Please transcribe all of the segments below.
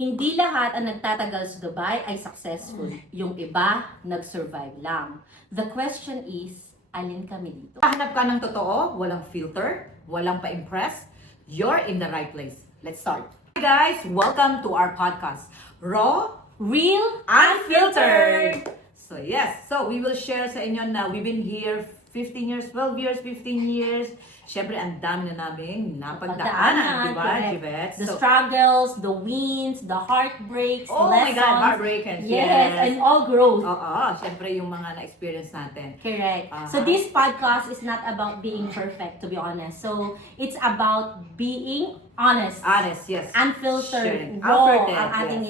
Hindi lahat ang nagtatagal sa Dubai ay successful. Yung iba, nag-survive lang. The question is, alin kami dito? Hanap ka ng totoo, walang filter, walang pa-impress, you're in the right place. Let's start. Hi guys, welcome to our podcast, Raw, Real, Unfiltered. So we will share sa inyo na we've been here 15 years, 12 years, 15 years. Siyempre, ang dami na namin napagdaanan, di ba, correct. Jibet? The struggles, the wins, the heartbreaks, Oh my lessons. God, heartbreakers. Yes, and all growth. Oo, siyempre yung mga na-experience natin. Correct. So this podcast is not about being perfect, to be honest. So it's about being honest. Honest, yes. Unfiltered, Sharing. raw Unfiltered, ang ating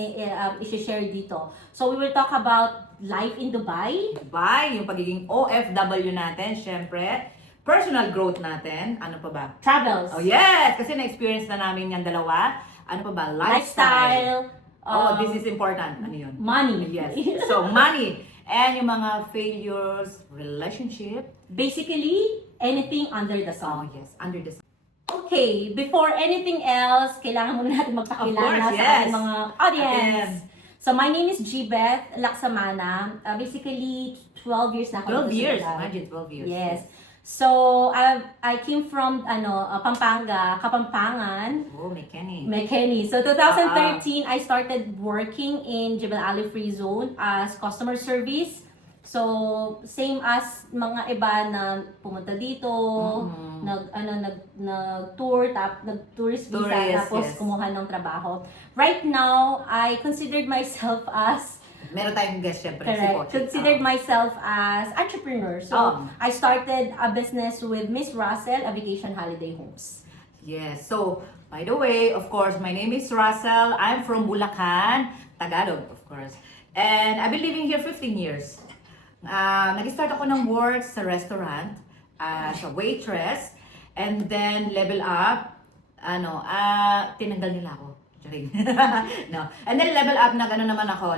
isi-share dito. So we will talk about life in Dubai. Dubai, yung pagiging OFW natin, syempre. Personal growth natin. Ano pa ba? Travels. Oh yes! Kasi na-experience na namin yung dalawa. Ano pa ba? Lifestyle. This is important. Ano yun? Money. Yes. So, money. And yung mga failures, relationship. Basically, anything under the Oh sun. yes, under the sun. Okay, before anything else, kailangan muna natin magpakilala Of course, sa yes. ating mga audience. Again. So, my name is Gbeth Laksamana. Basically, 12 years na ako. 12 dito sa years. Dubai. Imagine, 12 years. Yes. So, I came from Pampanga, Kapampangan, Oh, mechanic. McKinney. So, 2013, I started working in Jebel Ali Free Zone as customer service. So, same as mga iba na pumunta dito, nag-tour, nag-tourist visa, Tourist, tapos yes. kumuha ng trabaho. Right now, I considered myself as Meron tayong guest, syempre. correct. Considered myself as entrepreneur. So, I started a business with Miss Russell, a vacation holiday homes. Yes. So, by the way, of course, my name is Russell. I'm from Bulacan, Tagalog, of course. And I've been living here 15 years. Nag-start ako ng work sa restaurant as a waitress. And then, level up. Tinanggal nila ako. Charing. No. And then, level up, naman ako,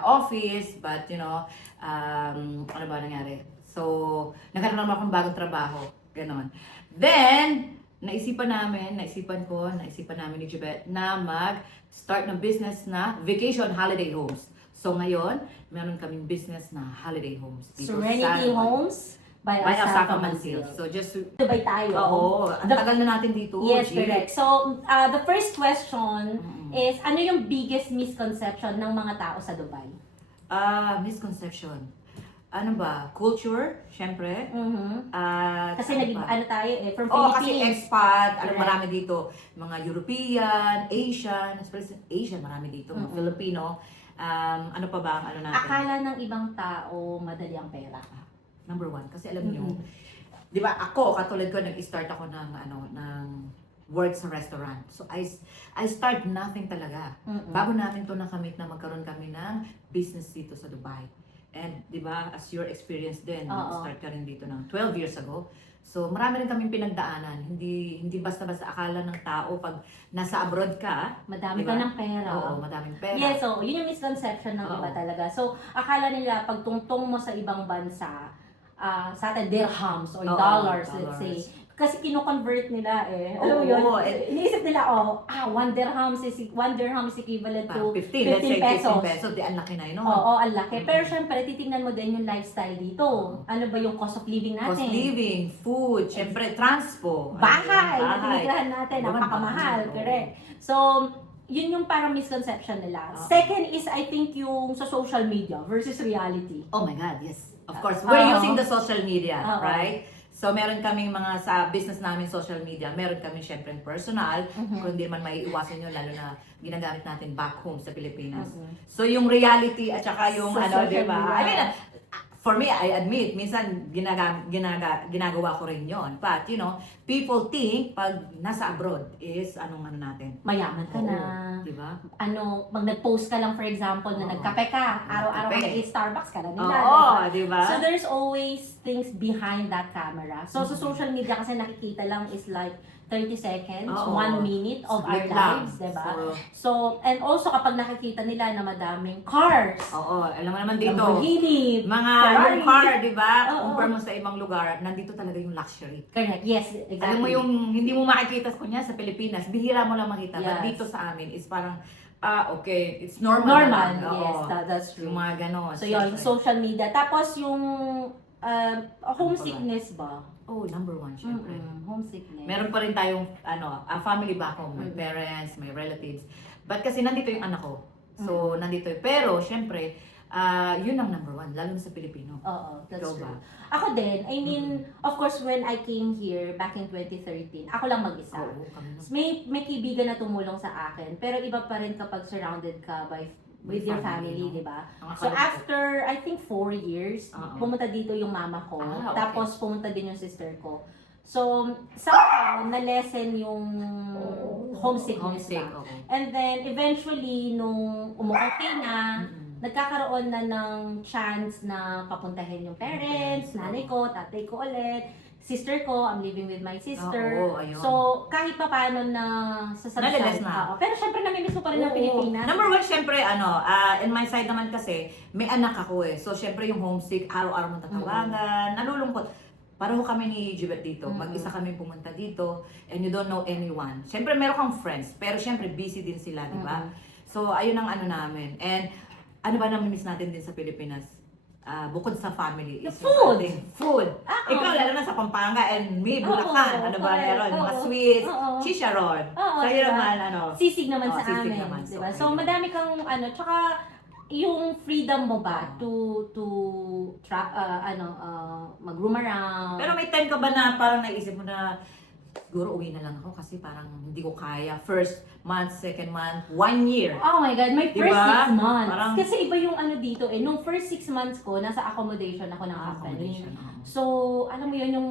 office, but, ano ba nangyari? So, nagkaroon naman akong bagong trabaho. Ganon. Then, naisipan namin ni Jibet na mag-start ng business na vacation holiday homes. So ngayon, meron kaming business na holiday homes. Dito Serenity sa Homes by Alsaca Alsaca Mansell. Mansell. So just Dubai tayo. Oo, ang tagal na natin dito. Yes, G. correct. So, the first question is, ano yung biggest misconception ng mga tao sa Dubai? Misconception. Ano ba? Culture, syempre. Kasi naging, tayo from Kasi Philippines. expat, Correct. marami dito. Mga European, Asian, especially Asian, marami dito. Mga Filipino. Ano pa ba ang ano natin? Akala ng ibang tao, madali ang pera. Number one, kasi alam niyo, di ba ako, katulad ko, nag-start ako ng work sa restaurant. So, I start nothing talaga. Bago natin to nakamit na magkaroon kami ng business dito sa Dubai. And, di ba, as your experience din, start ka rin dito ng 12 years ago. So, marami rin kaming pinagdaanan. Hindi basta-basta akala ng tao pag nasa abroad ka. Madami diba? ka ng pera. Oo, madaming pera. Yes, so yun yung misconception ng iba talaga. So, akala nila pag tungtong mo sa ibang bansa, sa atin dirhams or dollars, let's say. Kasi kino-convert nila Alam mo yun? Iniisip nila, 1 dirham is equivalent to 15, let's say 15 15 pesos. Di, ang laki na yun. Oo, ang laki. Pero syempre, titingnan mo din yung lifestyle dito. Ano ba yung cost of living natin? Cost living, food, syempre, transpo. Bahay, na Bahay. tinitirahan natin, Diba? napakamahal, Oo. correct. So, yun yung parang misconception nila. Second is, I think, yung sa social media versus reality. Oh my God, yes. Of course, we're using the social media, Oo. right? So, meron kaming mga sa business namin social media, meron kami syempre personal, kung hindi man maiiwasan yun, lalo na ginagamit natin back home sa Pilipinas. So, yung reality at saka yung Sa social di ba? media. I mean, for me, I admit, minsan ginagawa ko rin yon. But, people think pag nasa abroad is anong natin. Mayaman ka na. Di ba? Pag nag-post ka lang, for example, na nagkape ka, araw-araw ka Nagkape. nag-Starbucks ka na nila. Oo, diba? di ba? So, there's always things behind that camera. So, sa social media kasi nakikita lang is like 30 seconds, Oo. 1 minute of our Split lang. lives, diba? So, So, and also kapag nakikita nila na madaming cars, oo, alam mo naman dito, Lamborghini, mga Ferrari. yung car, di ba? Oo. Compare mo sa ibang lugar, nandito talaga yung luxury. Correct, yes, exactly. Alam mo yung hindi mo makikita kunya sa Pilipinas, bihira mo lang makita. But Yes. dito sa amin is parang Okay. It's normal. Normal, naman. Oo. yes, that's true. Yung mga ganon. So yun, syempre. social media. Tapos yung homesickness ba? Oh, number one, syempre. Homesickness. Meron pa rin tayong family back home, my parents, my relatives. But kasi nandito yung anak ko. So, nandito yun. Pero, syempre, yun ang number one, lalo na sa Pilipino. Oo, that's Ikaw true. ba? Ako din, I mean, of course, when I came here back in 2013, ako lang mag-isa. Oo, kami na. May kaibigan na tumulong sa akin, pero iba pa rin kapag surrounded ka with your family, no? di ba? Ang So akala ko- after, I think 4 years, Oo. pumunta dito yung mama ko, Okay. tapos pumunta din yung sister ko. So, somehow, na-lessen yung homesickness Homesick, ba. okay. And then, eventually, nung umukay na, nagkakaroon na ng chance na papuntahin yung parents, nanay ko, tatay ko ulit, sister ko, I'm living with my sister. Oo, ayun. So, kahit pa paano na sa Nalilis na. Pero syempre, namimiss mo pa rin ang Oo. Pilipinas. Number one, syempre, in my side naman kasi, may anak ako eh. So, syempre yung homesick, araw-araw mong tatawagan, nalulungkot. Pareho kami ni Jibet dito. Mag-isa kami pumunta dito and you don't know anyone. Syempre, meron kang friends, pero syempre, busy din sila, di ba? So, ayun ang namin. And, ano ba namimiss natin din sa Pilipinas? Bukod sa family. The is food! yung ating food! Ikaw, lalo na sa Pampanga and me, Bulacan. Oo, Ano ba correct. meron? Mga Oo. sweets, Oo. chicharon. Oo, Sa'yo diba? naman, Sisig naman sa sisig amin, naman. 'di ba? So, So ayun. madami kang tsaka yung freedom mo ba to mag-roam around. Pero may time ka ba na parang naisip mo na siguro uwi na lang ako kasi parang hindi ko kaya. First month, second month, 1 year. Oh my God, my first Diba? 6 months. Parang- Kasi iba yung dito eh. Nung first 6 months ko, nasa accommodation ako ng company. Accommodation. So, alam mo yun yung...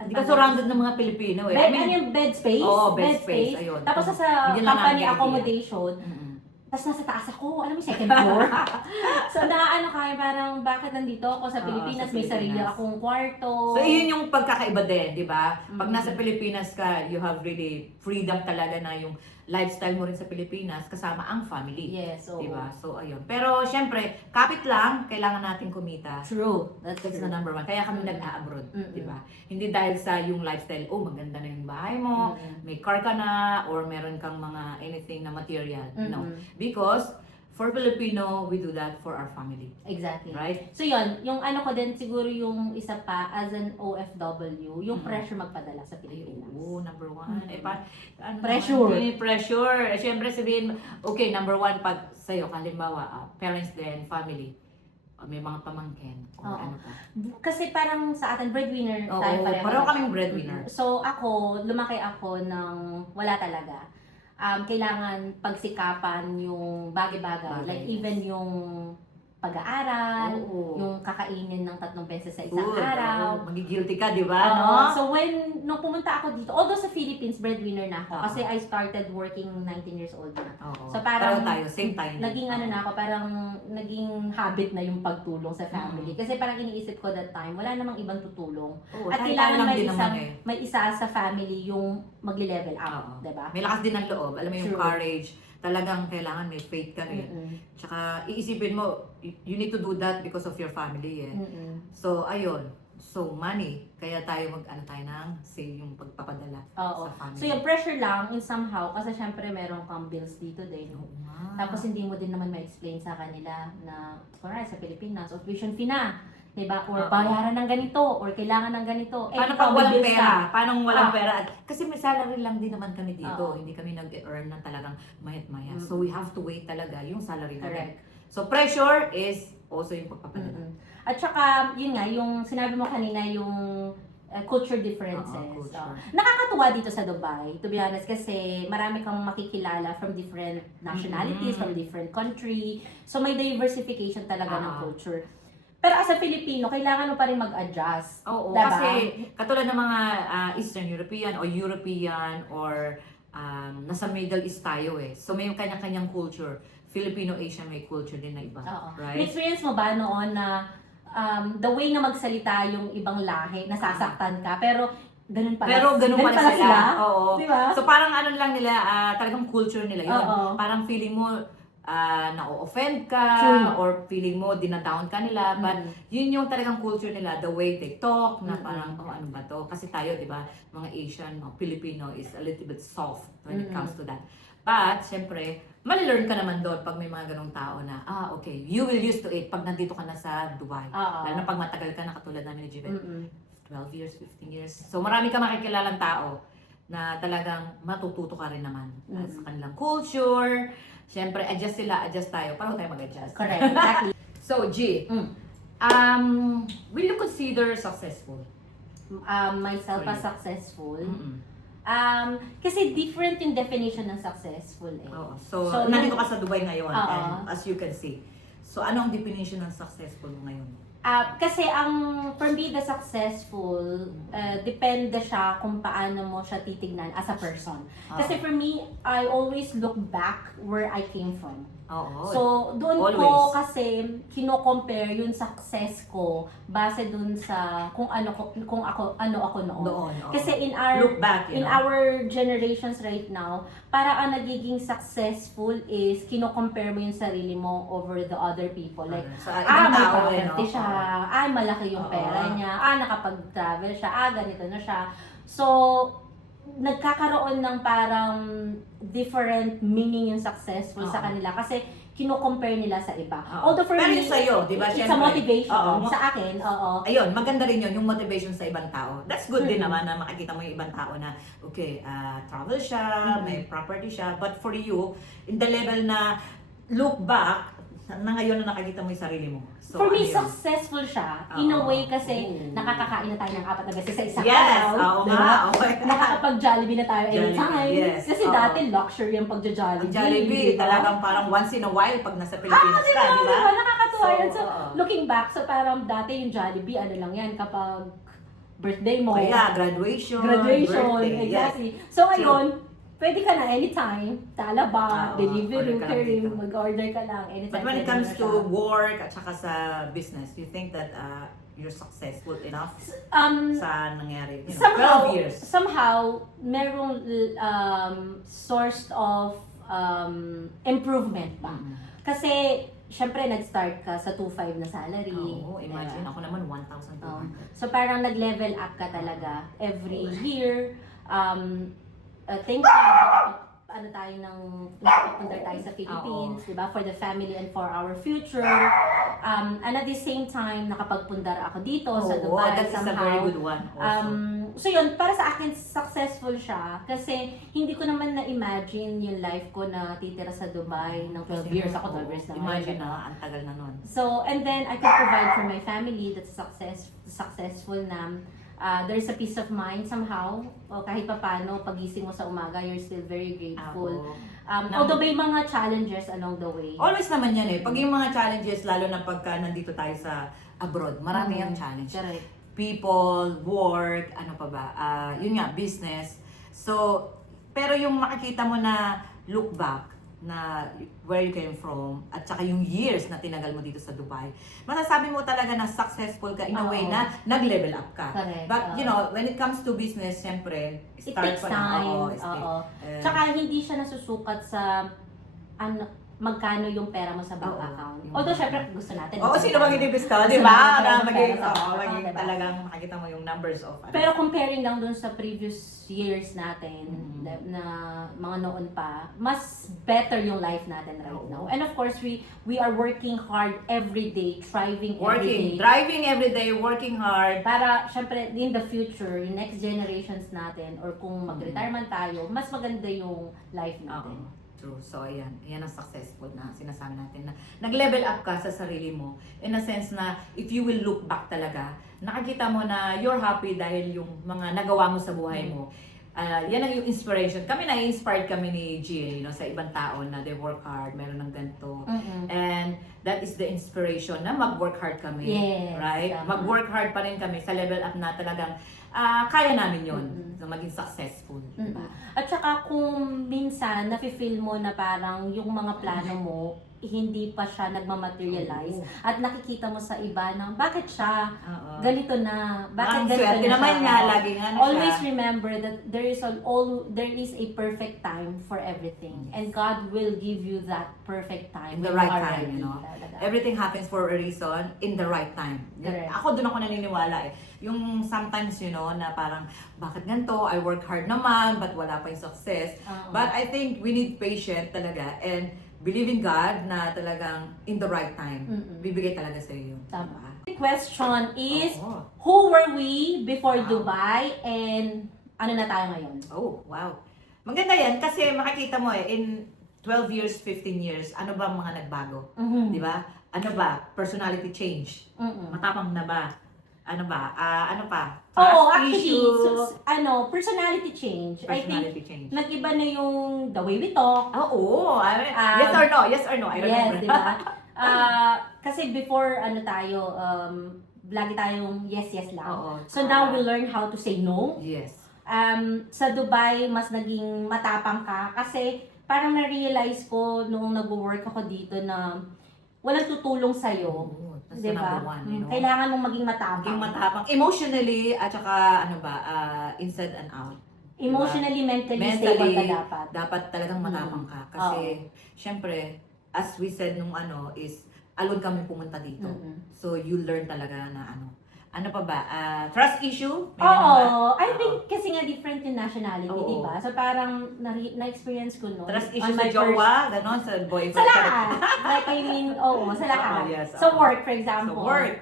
Hindi ka surrounded ng mga Pilipino eh. Bed, ano yung bed space? Oo, bed space, ayun. Tapos sa Bigyan lang company namin idea. accommodation, tapos nasa taas ako, alam mo, second floor. So, parang bakit nandito ako sa Oo, Pilipinas, sa may sarili Pilipinas. akong kwarto. So, yun yung pagkakaiba din, di ba? Pag nasa Pilipinas ka, you have really freedom talaga na yung lifestyle mo rin sa Pilipinas kasama ang family. Yes, oo. Di ba? So, ayun. Pero, syempre, kapit lang, kailangan natin kumita. True. That's That's true. the number one. Kaya kami nag-a-abroad, di ba? Hindi dahil sa yung lifestyle, maganda na yung bahay mo, may car ka na, or meron kang mga anything na material. No. Because, for Filipino, we do that for our family. Exactly. Right? So yun, yung ko din siguro yung isa pa as an OFW, yung pressure magpadala sa Pilipinas. Oo, number one. Pressure. Hindi, pressure. Siyempre sabihin, okay, number one, pag sa'yo, halimbawa, parents din, family, may mga pamangkin, or Oo. ano pa. Kasi parang sa atin, breadwinner Oo, tayo pareho kaming breadwinner. So ako, lumaki ako ng wala talaga. Kailangan pagsikapan yung bagay-bagay. Bagay, Like yes. even yung pag-aaral, Oo. yung kakainin ng 3 beses sa isang Good. araw. Magigilty ka, di ba? Oo. No? So nung pumunta ako dito, although sa Philippines, breadwinner na ako. Oo. Kasi I started working 19 years old na. Oo. So parang, Pareho tayo, same tayo. Naging na ako, parang naging habit na yung pagtulong sa family. Kasi parang iniisip ko that time, wala namang ibang tutulong. Oo, At tayo kailangan lang may din isang, naman eh. may isa sa family yung magle-level up, Oo. 'di ba? May lakas din ng loob. Alam mo yung True. courage. Talagang kailangan may faith ka eh. Tsaka iisipin mo, you need to do that because of your family eh. So, ayun. So, money. Kaya tayo tayo ng save yung pagpapadala Oo. sa family. So yung pressure lang in somehow kasi syempre meron kang bills dito din. Oo nga. Tapos hindi mo din naman ma-explain sa kanila na kunwari sa Pilipinas, o tuition fee na, 'di ba? Or Oo. bayaran ng ganito, or kailangan ng ganito. Paano ikaw, pag may walang bills pera? ka. Paano walang pera? Kasi may salary lang din naman kami dito. Oo. Hindi kami nag-earn ng talagang mayat-maya. So we have to wait talaga yung salary namin. Correct. So pressure is also yung pagpapadala. At saka, yun nga, yung sinabi mo kanina, yung culture differences. Oo, culture. Nakakatuwa dito sa Dubai, to be honest, kasi marami kang makikilala from different nationalities, from different country. So may diversification talaga ng culture. Pero as a Filipino, kailangan mo pa rin mag-adjust. Oo, Diba? kasi katulad ng mga Eastern European o European or nasa Middle East tayo eh. So may kanya-kanyang culture. Filipino-Asian may culture din na iba. Oo. Right? Na-experience mo ba noon na the way na magsalita yung ibang lahi, nasasaktan ka, pero ganun pala, Pero ganun pala sila. Oo. Di ba? So parang ano lang nila, talagang culture nila yun. Oo. Parang feeling mo na-offend ka True. or feeling mo dinadown ka nila. But yun yung talagang culture nila, the way they talk, na parang, ano ba to? Kasi tayo, di ba, mga Asian o Filipino is a little bit soft when it comes to that. But, syempre, malilearn ka naman doon pag may mga ganong tao na, okay, you will used to it pag nandito ka na sa Dubai. Oo. Lalo na pag matagal ka na katulad namin ni Jivet. Mm-mm. 12 years, 15 years. So, marami ka makikilalang tao na talagang matututo ka rin naman sa kanilang culture. Siyempre, adjust sila, adjust tayo. Paano tayo mag-adjust? Correct, exactly. So, G, will you consider successful? Myself For as you. successful. Mm-mm. Kasi different yung definition ng successful eh. Oo. So, So, nandito yung- ka sa Dubai ngayon, Oo. and as you can see. So, ano ang definition ng successful mo ngayon? Kasi for me, the successful, depende siya kung paano mo siya titignan as a person. Kasi for me, I always look back where I came from. Oo. So, doon ko Always. kasi kino-compare yung success ko base doon sa kung ano ako noon. Doon. oo. Kasi in our Look back, in you know. our generations right now, para ang nagiging successful is kino-compare mo yung sarili mo over the other people. Like, sa may ibang tao, property no? siya, malaki yung Oo. pera niya, nakapag-travel siya, ganito na siya. So, nagkakaroon ng parang different meaning yung successful sa Oo. kanila kasi kino-compare nila sa iba. Oo. Although for Pero me, yung sa'yo, di ba, it's a syempre. motivation. Oo. Sa akin, oo. Ayun, maganda rin yun, yung motivation sa ibang tao. That's good din Mm. naman na makikita mo yung ibang tao na, okay, travel siya, may property siya, but for you, in the level na look back, na ngayon na nakikita mo yung sarili mo. So, For me, ano yun? successful siya. In a Oo. way kasi Oo. nakakakain na tayo ng 4 na beses sa isang Yes, araw. oo diba? nga, okay. Nakakapag-Jollibee na tayo Jollibee, anytime. yes. Kasi Oo. dati luxury ang pagja-Jollibee. Ang Jollibee, diba? talagang parang once in a while pag nasa Pilipinas ka, di ba? Diba? Nakakatuwa So, yun. So, oo. looking back, so parang dati yung Jollibee, ano lang yan, kapag birthday mo. Kaya, graduation, Graduation, birthday, exactly. So, ngayon, pwede ka na anytime, talaba, Oo, delivery, order ka lang carry, dito. mag-order ka lang anytime. But when it pwede comes na to siya. work at saka sa business, you think that you're successful enough sa nangyari? You know, somehow, 12 years. somehow, merong source of improvement pa. Kasi, syempre, nag-start ka sa 2.5 na salary. Oo, imagine. Diba? Ako naman 1,200. So, parang nag-level up ka talaga every year. Thank God, nakapunta tayo sa Philippines, di ba? For the family and for our future. And at the same time, nakapagpundar ako dito sa Oo, Dubai that is a somehow. very good one also. So yun, para sa akin, successful siya. Kasi hindi ko naman na-imagine yung life ko na titira sa Dubai ng 12 years. Ako 12 years na. Imagine na, ang tagal na nun. So, and then I could provide for my family that's successful na there's a peace of mind somehow. O kahit pa paano, pagising mo sa umaga, you're still very grateful. Although may mga challenges along the way. Always naman yan eh. Pag yung mga challenges, lalo na pagka nandito tayo sa abroad, marami yung challenge. Correct. People, work, ano pa ba, yun nga, business. So, pero yung makikita mo na look back, na where you came from, at saka yung years na tinagal mo dito sa Dubai, masasabi mo talaga na successful ka in a way na nag-level up ka. Correct. But, you know, when it comes to business, syempre, It start takes pa lang. time. Oo, Oo. eh, Tsaka hindi siya nasusukat sa magkano yung pera mo sa bank Oo. account. Although, syempre, gusto natin. Oo, sino bang hindi gusto, Gusto di ba? natin Na ng maging, pera sa oo, account, maging diba? talagang makikita mo yung numbers of ano. Pero comparing lang dun sa previous years natin, na mga noon pa, mas better yung life natin right Oo. now. And of course, we are working hard every day, striving every day. Driving every day, working hard. Para, syempre, in the future, yung next generations natin, or kung mag-retire man tayo, mas maganda yung life natin. Oo. True. So, ayan. Ayan ang successful na sinasabi natin na nag-level up ka sa sarili mo. In a sense na if you will look back talaga, nakikita mo na you're happy dahil yung mga nagawa mo sa buhay mo. Yan ang yung inspiration. Kami na-inspired kami ni Jill, you know, sa ibang tao na they work hard, meron ng ganito. And that is the inspiration na mag-work hard kami. Yes, Right? tama. Mag-work hard pa rin kami sa level up na talagang kaya namin yun. So, maging successful. Diba? At saka kung minsan nafe-feel mo na parang yung mga plano mo hindi pa siya nagmamaterialize Oo. at nakikita mo sa iba na bakit siya Oo. ganito na, bakit Ang ganito swerte na naman siya. niya, laging ano Always siya. remember that there is a perfect time for everything, Yes. and God will give you that perfect time In the when right you are time, ready you know. talaga. Everything happens for a reason, in the right time. Correct. Ako doon ako naniniwala eh. Yung sometimes, na parang, bakit ganito? I work hard naman, but wala pa yung success. Oo. But I think we need patience talaga and believe in God na talagang in the right time, Mm-mm. bibigay talaga sa iyo. Tama. The question is, Oo. who were we before Wow. Dubai and ano na tayo ngayon? Oh, wow. Maganda yan kasi makikita mo in 12 years, 15 years, ano ba ang mga nagbago? Mhm. Di ba? Ano ba? Personality change. Mm-mm. Matapang na ba? Ano ba? Ano pa? Oo, Trust actually, issue. personality change. I think, Personality change. nag-iba na yung the way we talk. Oo. Yes or no? Yes or no? I remember. Yes, di ba? Kasi before, tayo, lagi tayong yes lang. Oo. So now we learn how to say no. Yes. Sa Dubai, mas naging matapang ka kasi parang na-realize ko noong nag-work ako dito na walang tutulong sa'yo. Oo. That's Di the ba? number one, you know? Kailangan mong maging matapang. Maging matapang. Emotionally, at saka, inside and out. Emotionally, mentally, Mentally, stable ka dapat. dapat talagang matapang ka. Kasi, syempre, as we said nung is, alone kami pumunta dito. Mm-mm. So, you learn talaga na ano pa ba? Trust issue? May Oo, ganun ba? I think kasi nga different yung nationality, Oo. di ba? So parang na-experience ko no. Trust on issue my sa jowa, ganon, sa boyfriend. Sa lahat. Like I mean, sa lahat. Oo, yes, Sa oo. work, for example. Sa work.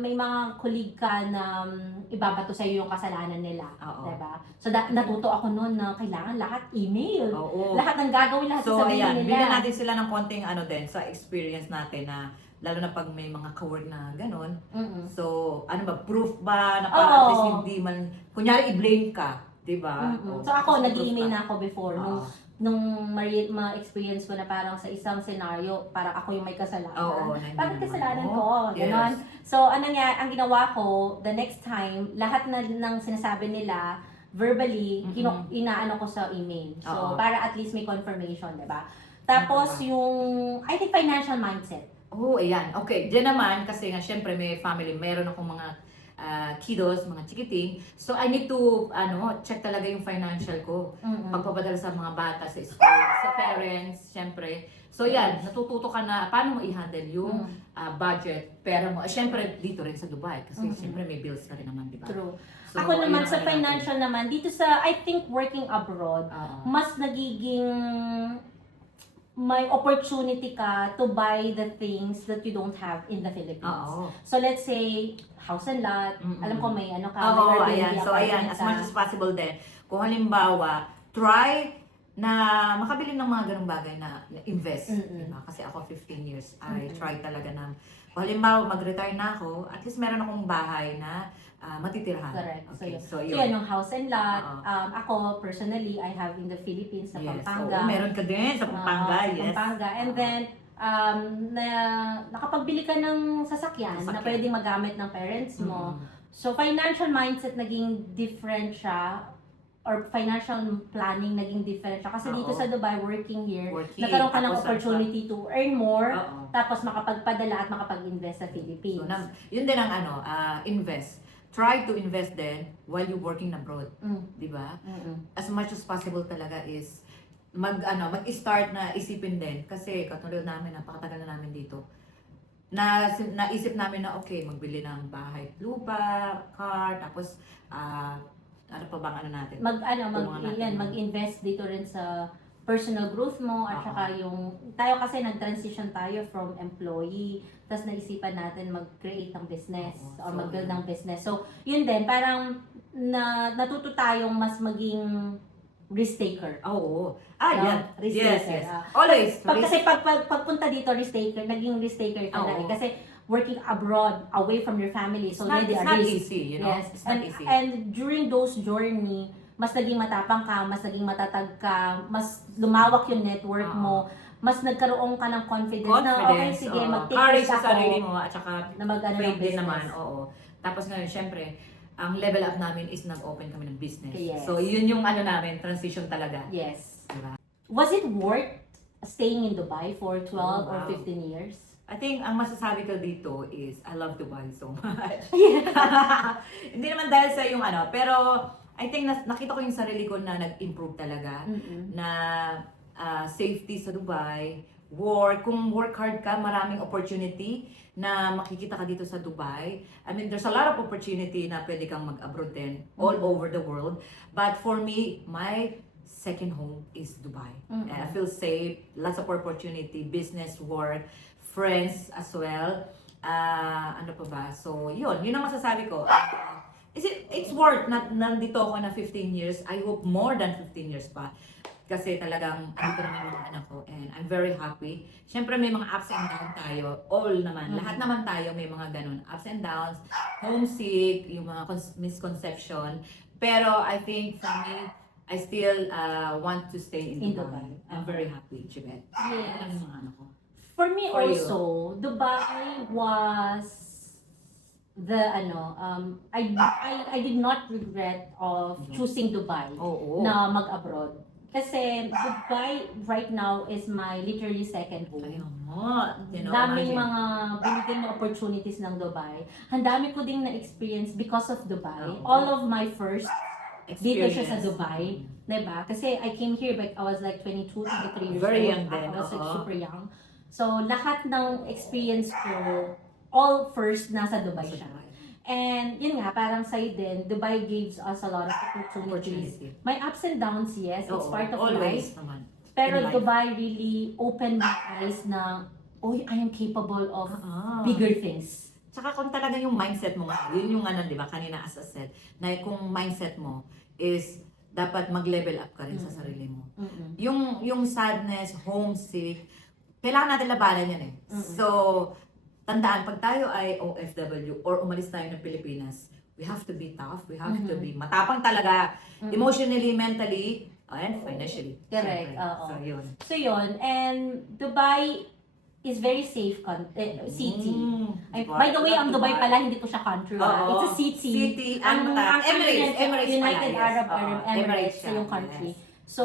May mga colleague ka na ibabato sa iyo yung kasalanan nila, Oo. 'di ba? So natuto ako noon na kailangan lahat email. Oo. Lahat ng gagawin, lahat So, sasabihin ayan, nila. bigyan natin sila ng konting din sa experience natin na lalo na pag may mga ka-work na ganon. Mm-mm. So, proof ba na parang Oo. at least hindi man, kunyari i-blame ka, di ba? Mm-mm. Oo. So ako, Kasi nag-email proof na ako before. Oo. Nung ma-experience ko na parang sa isang senaryo, parang ako yung may kasalanan. Oo, na hindi Bakit naman. kasalanan Oo. ko? Ganon. Yes. So, ang ginawa ko, the next time, lahat na ng sinasabi nila, verbally, Mm-mm. inaano ko sa email. So, Oo. para at least may confirmation, di ba? Tapos, I think financial mindset. Oh, ayan. Okay. Diyan naman, kasi nga, syempre, may family. Meron akong mga kiddos, mga chikiting. So, I need to, check talaga yung financial ko. Mm-mm. Pagpapadala sa mga bata, sa school, sa parents, syempre. So, yan. Natututo ka na paano mo i-handle yung budget, pera mo. Syempre, dito rin sa Dubai. Kasi, syempre, may bills ka rin naman, di ba? True. So, Ako yun naman ang sa natin. financial naman, dito sa, I think working abroad, Oo. mas nagiging may opportunity ka to buy the things that you don't have in the Philippines. Oo. So let's say, house and lot, Mm-mm. alam ko may ka, Oo, may ayan. Airbnb So, ayan. apartment As much ka. as possible din. Kung halimbawa, try na makabili ng mga ganung bagay na invest. Mm-mm. Diba? Kasi ako 15 years, I try talaga na, kung halimbawa mag-retire na ako, at least meron akong bahay na matitirhan. Correct. Okay, so So yun. yan yung house and lot. Oo. Ako, personally, I have in the Philippines sa Yes. Pampanga. Oo, meron ka din sa Pampanga, Sa yes. Pampanga. And Oo. then, nakapagbili ka ng sasakyan na Sasakyan. pwedeng magamit ng parents mo. So, financial mindset naging different siya or financial planning naging different siya. Kasi dito Oo. sa Dubai, working here, Working, nagkaroon ka ng tapos opportunity to earn more, Oo. tapos makapagpadala at makapag-invest sa Philippines. So, yun din ang invest. Try to invest then while you working abroad. Di ba? Mm-mm. As much as possible talaga is mag-start na isipin din kasi katulad namin napakatagal na namin dito. Naisip namin na okay, magbili ng bahay, lupa, car, tapos ano pa bang natin? Tulungan natin. Mag-invest dito rin sa personal growth mo at Oo. saka tayo kasi nag-transition tayo from employee, tapos naisipan natin mag-create ng business Oo. or So, mag-build yun. ng business. So, yun din, parang natuto tayong mas maging risk taker. Oo. No? Yan. Risk Yes, taker. yes. Always. Kasi pagpunta dito, risk taker, naging risk taker ka na eh. Oo. Kasi working abroad, away from your family, so It's already a not risk. easy, you know? Yes. It's not easy. And during those journey, mas naging matapang ka, mas naging matatag ka, mas lumawak yung network mo, mas nagkaroon ka ng confidence, na okay, sige, mag-take courage risk sa sarili ako mo at saka na mag-ano ng faith din business. naman, oo. Tapos ngayon, syempre, ang level up namin is nag-open kami ng business. Yes. So, yun yung namin, transition talaga. Yes. Diba? Was it worth staying in Dubai for 12 or wow. 15 years? I think ang masasabi ko dito is I love Dubai so much. Hindi naman dahil sa yung ano, pero I think nakita ko yung sarili ko na nag-improve talaga. Na safety sa Dubai, kung work hard ka, maraming opportunity na makikita ka dito sa Dubai. I mean, there's a lot of opportunity na pwede kang mag-abroad din all over the world. But for me, my second home is Dubai. And I feel safe, lots of opportunity, business, work, friends as well. Ano pa ba? So, yun ang masasabi ko. It's worth na nandito ako na 15 years. I hope more than 15 years pa. Kasi talagang andito naman yung anak ko and I'm very happy. Siyempre may mga ups and downs tayo. All naman. Lahat naman tayo may mga ganun. Ups and downs, homesick, yung mga misconception. Pero I think for me, I still want to stay in Dubai. I'm very happy, Chibet. Yes. Yan ang mga ano ko. For me For you. also, Dubai was the I did not regret of choosing Dubai Oo. na mag-abroad. Kasi Dubai right now is my literally second home. Ayun mo. Daming Imagine. mga binigyan na opportunities ng Dubai. Ang dami ko ding na-experience because of Dubai. Oo. All of my first dito siya sa Experience. Dubai. Diba? Kasi I came here but I was like 22, 23 years Very old. young then, I was like oo. super young. So, lahat ng experience ko, all first nasa Dubai siya. And yun nga, parang sa'yo din, Dubai gives us a lot of opportunities. Opportunity. May ups and downs, yes, it's Oo, part of always life. naman. Pero in life. Dubai really opened my eyes na, oh, I am capable of bigger things. Tsaka kung talaga yung mindset mo nga, yun yung ano, di ba, kanina as I said, na kung mindset mo is dapat mag-level up ka rin sa sarili mo. Yung sadness, homesick, kailangan natin labanan yan eh. So, tandaan, pag tayo ay OFW or umalis tayo ng Pilipinas, we have to be tough, we have to be matapang talaga, emotionally, mentally, and financially. Correct, Siyempre. oo. So, yun. So yun, and Dubai is very safe city. By the way, ang Dubai pala, hindi to siya country. Oo. It's a city. City, Ang Emirates United pala, yes. Arab Oo, Emirates siya, yung country. yes. So,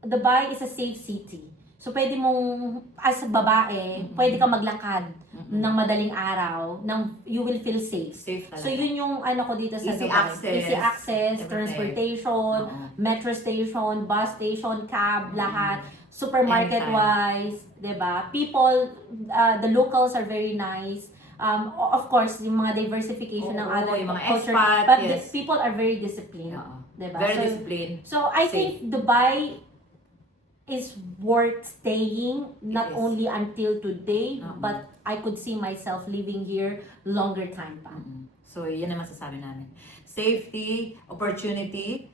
Dubai is a safe city. So, pwede mong, as babae, pwede ka maglakad ng madaling araw, you will feel safe. Safe talaga. So, yun yung ano ko dito sa Easy Dubai. access, Easy access, everything. transportation, Oo. metro station, bus station, cab, lahat. Supermarket-wise, diba? People, the locals are very nice. Of course, yung mga diversification ng Oo, other yung mga culture. expat, But the yes. people are very disciplined. Oo. Diba? Very So, disciplined. So, I Safe. think Dubai is worth staying, not It is. only until today, Oo. but I could see myself living here longer time pa. So, yan ang masasabi namin. Safety, opportunity,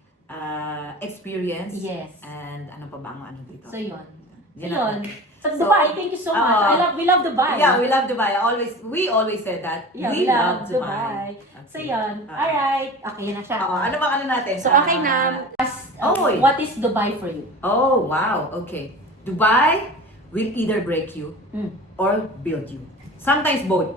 experience, Yes. and ano pa ba ang ano dito? So, yun. So, Yan yun. ang- So, So, Dubai, thank you so much. We love Dubai. Yeah, we love Dubai. We always said that. Yeah, we love Dubai. So, yun. Alright. Okay, yun na siya. Oo, ano bang ano natin? So, okay na. Oy. What is Dubai for you? Oh, wow. Okay. Dubai will either break you or build you. Sometimes both.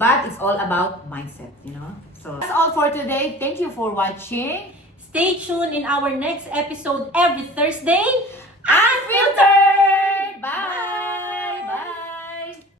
But it's all about mindset, you know? So, that's all for today. Thank you for watching. Stay tuned in our next episode every Thursday.